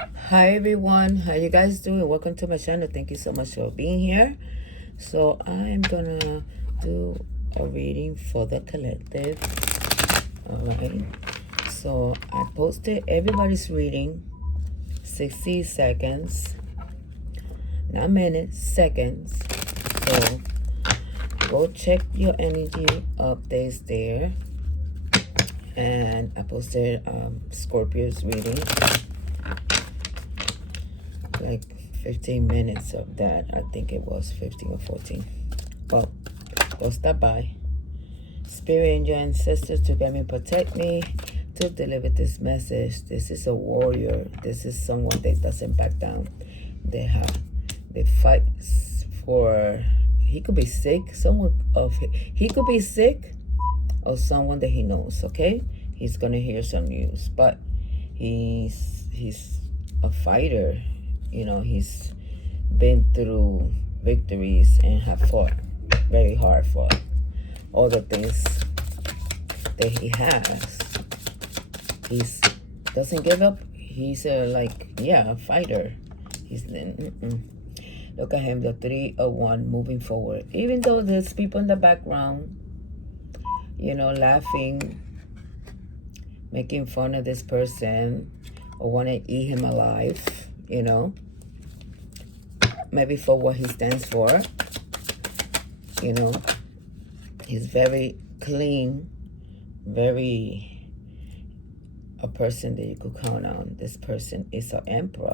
Hi everyone, how you guys doing? Welcome to my channel. Thank you so much for being here. So I'm gonna do a reading for the collective. All right. So I posted everybody's reading 60 seconds, not minutes, seconds. So go check your energy updates there. And I posted Scorpio's reading, like 15 minutes of that. I think it was 15 or 14. Well, go stop by. Spirit angel ancestors to guide me, protect me, to deliver this message. This is a warrior. This is someone that doesn't back down. They fight for. He could be sick. He could be sick, or someone that he knows. Okay, he's gonna hear some news, but he's a fighter. You know, he's been through victories and have fought very hard for all the things that he has. He's doesn't give up. He's a fighter. Look at him, the 3 of 1 moving forward. Even though there's people in the background, laughing, making fun of this person, or want to eat him alive, maybe for what he stands for. He's very clean, very a person that you could count on. This person is an emperor.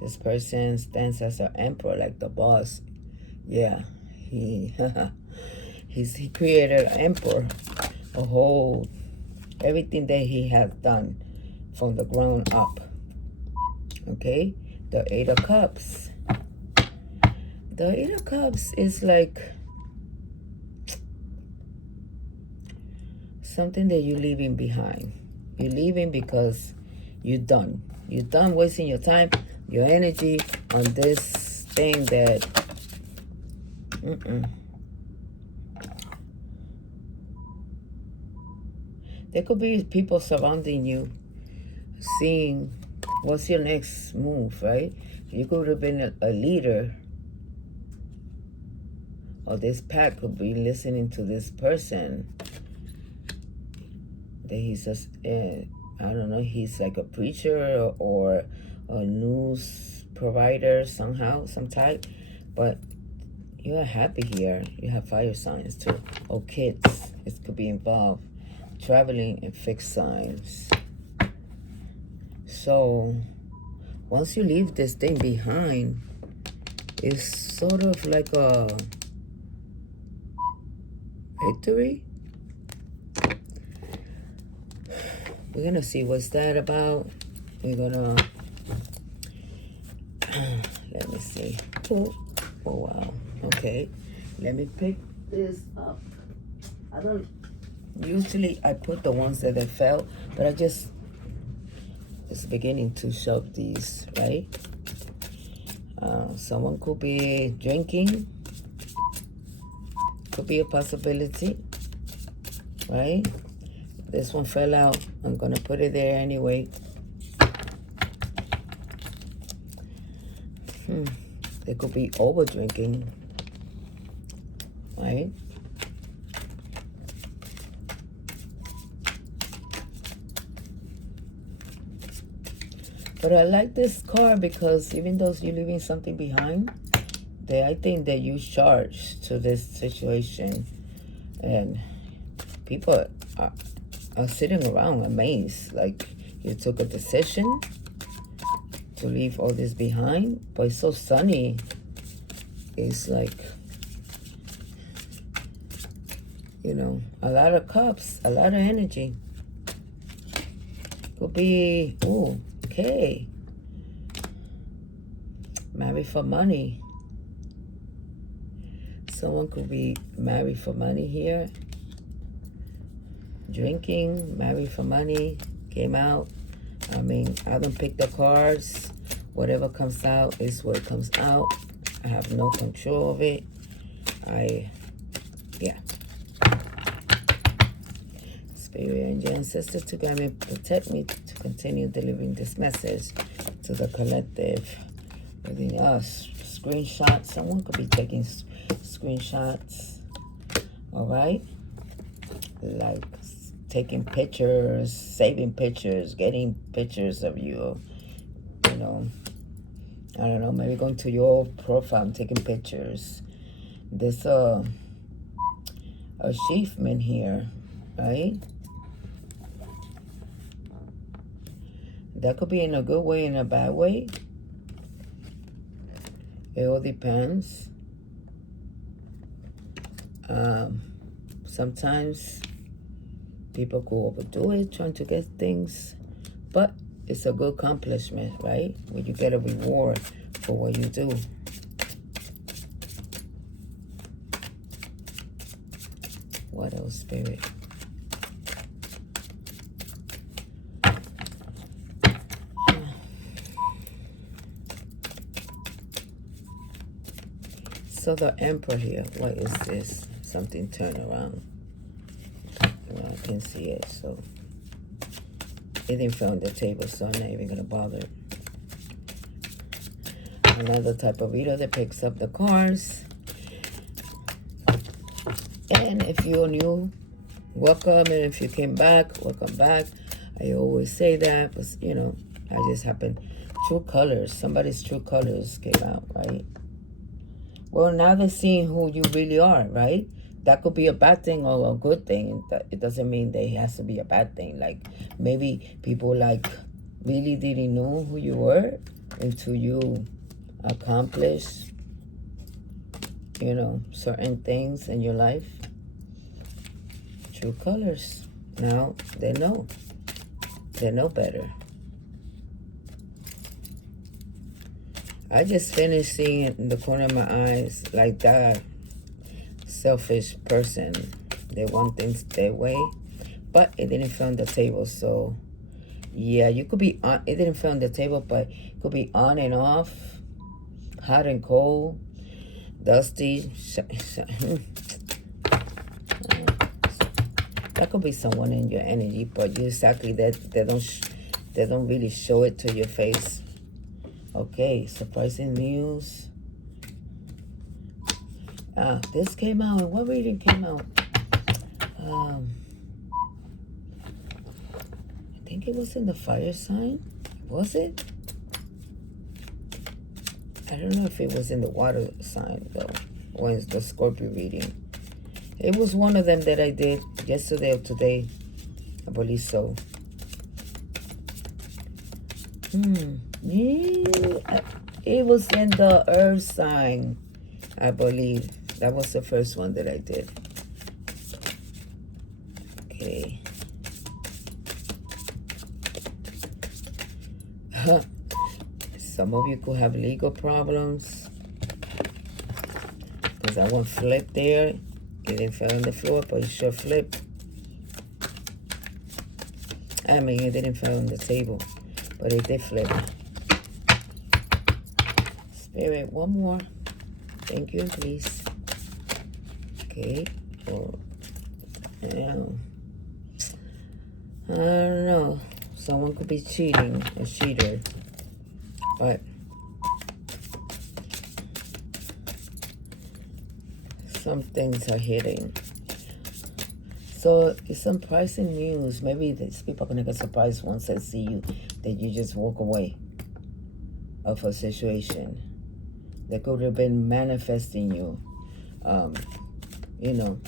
This person stands as an emperor, like the boss. Yeah, he he created an emperor, everything that he has done from the ground up. Okay, the 8 of Cups. The 8 of Cups is like something that you're leaving behind. You're leaving because you're done. You're done wasting your time, your energy on this thing that there could be people surrounding you, seeing what's your next move, right? You could have been a leader, or this pack could be listening to this person that he's just, I don't know, he's like a preacher or a news provider somehow, some type. But you are happy here. You have fire signs too. Or kids, it could be involved. Traveling and fixed signs. So once you leave this thing behind, it's sort of like a victory. We're gonna see what's that about. We're gonna let me see. Oh wow. Okay, let me pick this up. I don't usually I put the ones that fell, but it's beginning to shove these, right? Someone could be drinking, could be a possibility, right? This one fell out. I'm gonna put it there anyway. They could be over drinking, right? But I like this card because even though you're leaving something behind, I think that you charged to this situation, and people are sitting around amazed, like you took a decision to leave all this behind. But it's so sunny. It's like, a lot of cups, a lot of energy. Could be, okay, married for money. Someone could be married for money here. Drinking, married for money, came out. I mean, I don't pick the cards. Whatever comes out is what comes out. I have no control of it. Yeah. Spirit angel ancestors to guide me, protect me, to continue delivering this message to the collective within us. Screenshots. Someone could be taking screenshots. All right? Like taking pictures, saving pictures, getting pictures of you. You know, I don't know, maybe going to your profile and taking pictures. There's a achievement here, right? That could be in a good way, in a bad way. It all depends. Sometimes people go overdo it, trying to get things, but it's a good accomplishment, right? When you get a reward for what you do. What else, Spirit? So the Emperor here, what is this? Something turn around. Well, I can see it, so it didn't fall on the table, so I'm not even gonna bother. Another type of reader that picks up the cards. And if you're new, welcome. And if you came back, welcome back. I always say that, but you know, I just happened. True colors. Somebody's true colors came out, right? Well, now they're seeing who you really are, right? That could be a bad thing or a good thing. It doesn't mean that it has to be a bad thing. Like, maybe people, like, really didn't know who you were until you accomplish, you know, certain things in your life. True colors. Now they know. They know better. I just finished seeing in the corner of my eyes, like, that selfish person. They want things their way, but it didn't fall on the table. So yeah, you could be on. It didn't fall on the table, but it could be on and off, hot and cold, dusty. That could be someone in your energy, but you exactly that they don't really show it to your face. Okay, surprising news. This came out. What reading came out? I think it was in the fire sign. Was it? I don't know if it was in the water sign, though. Or it's the Scorpio reading. It was one of them that I did yesterday or today. I believe so. Yeah, it was in the earth sign, I believe. That was the first one that I did. Okay. Some of you could have legal problems. Because that one flipped there. It didn't fall on the floor, but it sure flipped. I mean, it didn't fall on the table, but it did flip. Spirit, one more. Thank you, please. Okay. Oh, yeah. I don't know. Someone could be cheating, a cheater. But some things are hitting. So it's some surprising news. Maybe these people are going to get surprised once they see you, that you just walk away of a situation that could have been manifesting you. You know.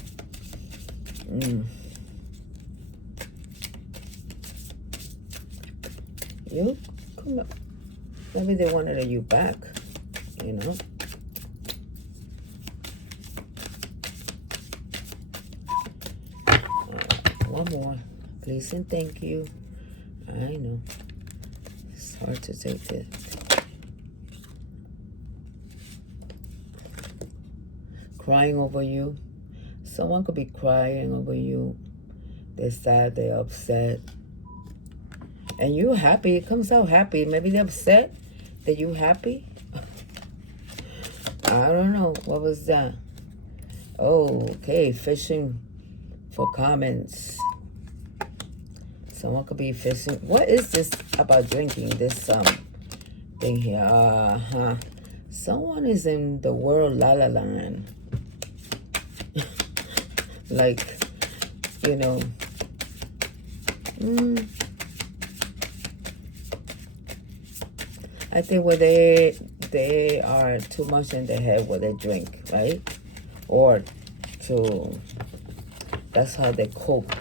You come up. Maybe they wanted you back, you know. One more, please and thank you. I know it's hard to take this. Crying over you. Someone could be crying over you. They're sad, they're upset. And you're happy. It comes out happy. Maybe they're upset that you're happy. I don't know. What was that? Oh, okay. Fishing for comments. Someone could be fishing. What is this about drinking? This thing here. Someone is in the world La La Land. Like, you know. I think where they are too much in their head where they drink, right? Or that's how they cope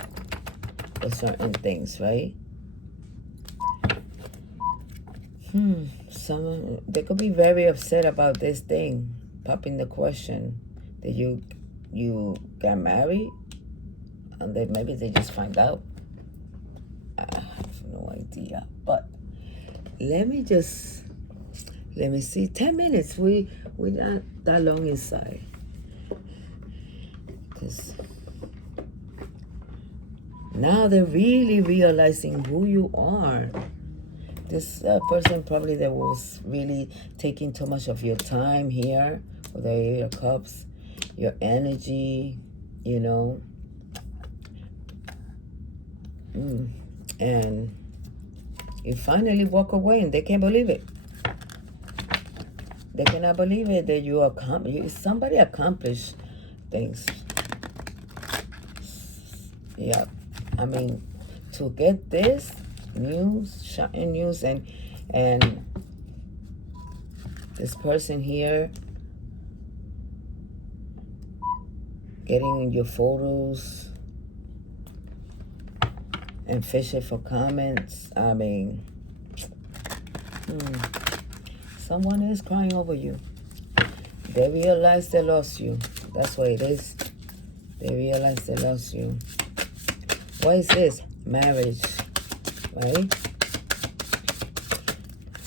with certain things, right? They could be very upset about this thing, popping the question that you got married, and then maybe they just find out. I have no idea, but let me see. 10 minutes. We're not that long inside, because now they're really realizing who you are. This person probably that was really taking too much of your time here with the Eight of Cups, your energy, you know. And you finally walk away and they can't believe it. They cannot believe it that somebody accomplished things. Yeah. I mean, to get this news, shocking news, and this person here getting your photos and fishing for comments. I mean, someone is crying over you. They realize they lost you. That's what it is. They realize they lost you. What is this? Marriage, right?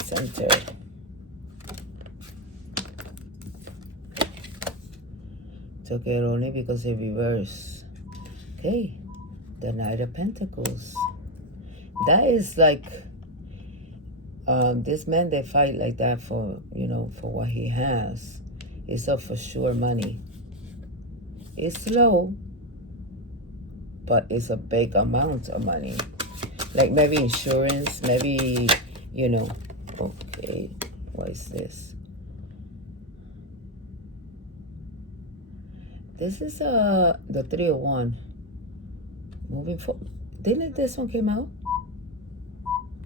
Center. Took it only because it reversed. Okay. The Knight of Pentacles. That is like this man they fight like that for, for what he has. It's a for sure money. It's low, but it's a big amount of money. Like maybe insurance, maybe, okay, what is this? This is the 301. Moving forward. Didn't this one came out?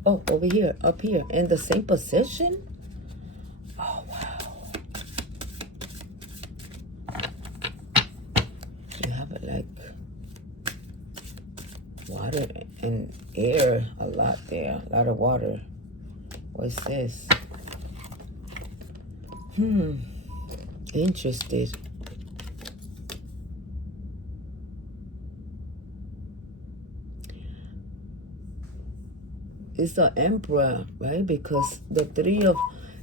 Oh, over here, up here, in the same position? Oh, wow. You have it like water and air, a lot there, a lot of water. What's this? Interested. It's the Emperor, right? Because the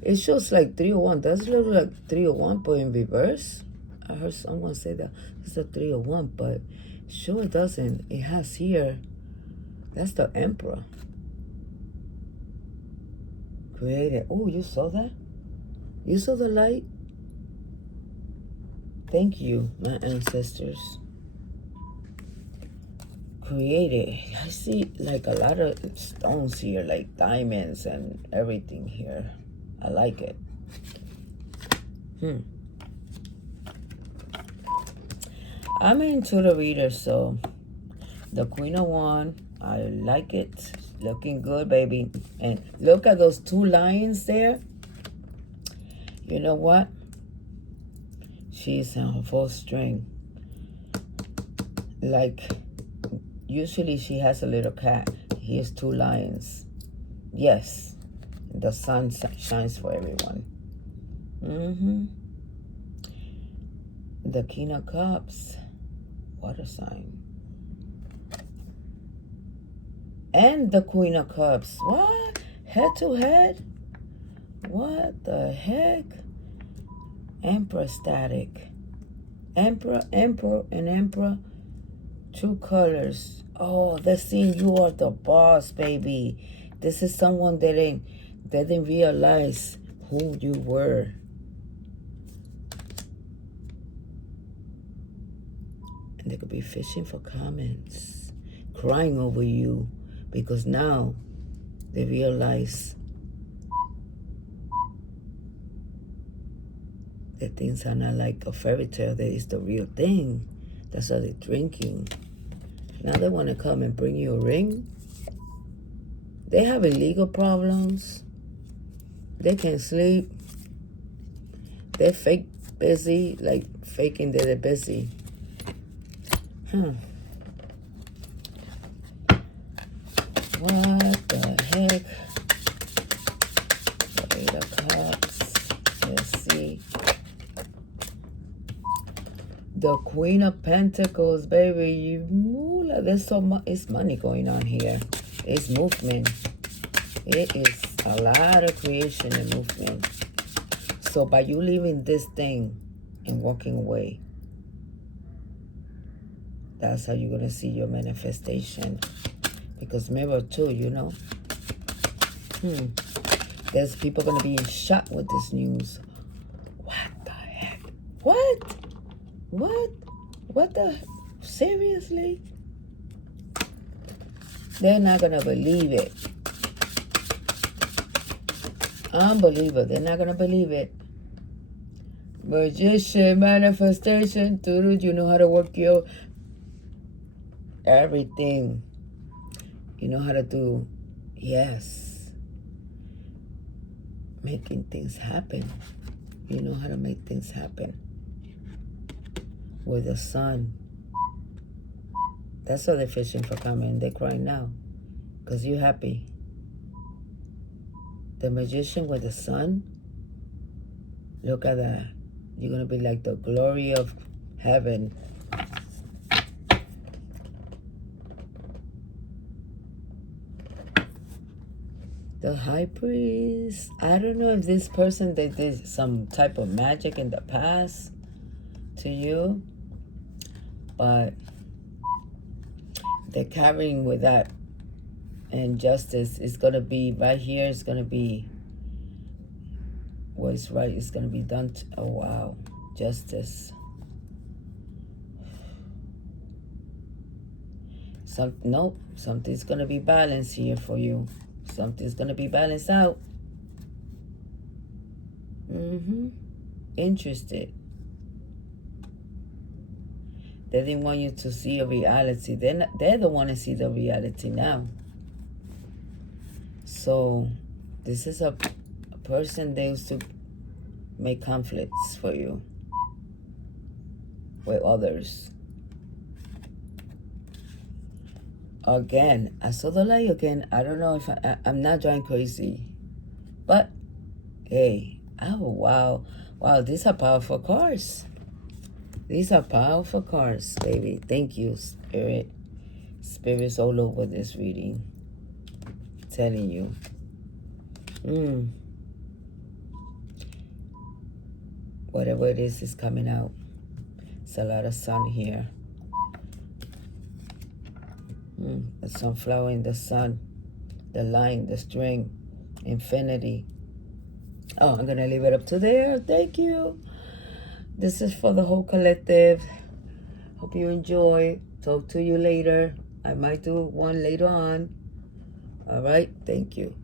it shows like 301. Does it look like 301, but in reverse? I heard someone say that it's a 301, but sure it doesn't. It has here. That's the Emperor. Created. Oh, you saw that? You saw the light? Thank you, my ancestors. Created. I see like a lot of stones here, like diamonds and everything here. I like it. I'm into the reader, so the Queen of Wands, I like it. Looking good, baby. And look at those two lions there. You know what? She's on her full string. Like, usually she has a little cat. Here's two lions. Yes, the sun shines for everyone. The King of Cups, water sign. And the Queen of Cups. What? Head to head? What the heck? Emperor static. Emperor, and Emperor. True colors. Oh, they're seeing you are the boss, baby. This is someone that didn't realize who you were. And they could be fishing for comments, crying over you, because now they realize that things are not like a fairy tale, that is the real thing. That's why they're drinking. Now they want to come and bring you a ring. They have illegal problems. They can't sleep. They're fake busy, like faking that they're busy. What the heck? The Eight of Cups. Let's see. The Queen of Pentacles, baby. There's so much. It's money going on here. It's movement. It is a lot of creation and movement. So by you leaving this thing and walking away, that's how you're going to see your manifestation. Because remember too, you know, there's people going to be in shock with this news. What the heck? What? What the? Seriously? They're not going to believe it. Unbelievable. They're not going to believe it. Magician, manifestation. Dude, you know how to work your everything. You know how to do, yes, making things happen. You know how to make things happen. With the sun. That's why they're fishing for coming. They're crying now. Because you're happy. The Magician with the sun. Look at that. You're going to be like the glory of heaven. The High Priest. I don't know if this person, they did some type of magic in the past to you. But they're carrying with that. And justice is going to be right here. It's going to be what is right. It's going to be done. Oh, wow. Justice. Nope. Something's going to be balanced here for you. Something's going to be balanced out. Interested. They didn't want you to see a reality. They're the one to see the reality now. So, this is a person that used to make conflicts for you with others. Again, I saw the light again. I don't know if I'm not drawing crazy. But, hey, oh, wow. Wow, these are powerful cards. These are powerful cards, baby. Thank you, Spirit. Spirit's all over this reading. Telling you. Whatever it is coming out. It's a lot of sun here. The sunflower in the sun. The line, the string. Infinity. Oh, I'm going to leave it up to there. Thank you. This is for the whole collective. Hope you enjoy. Talk to you later. I might do one later on. All right. Thank you.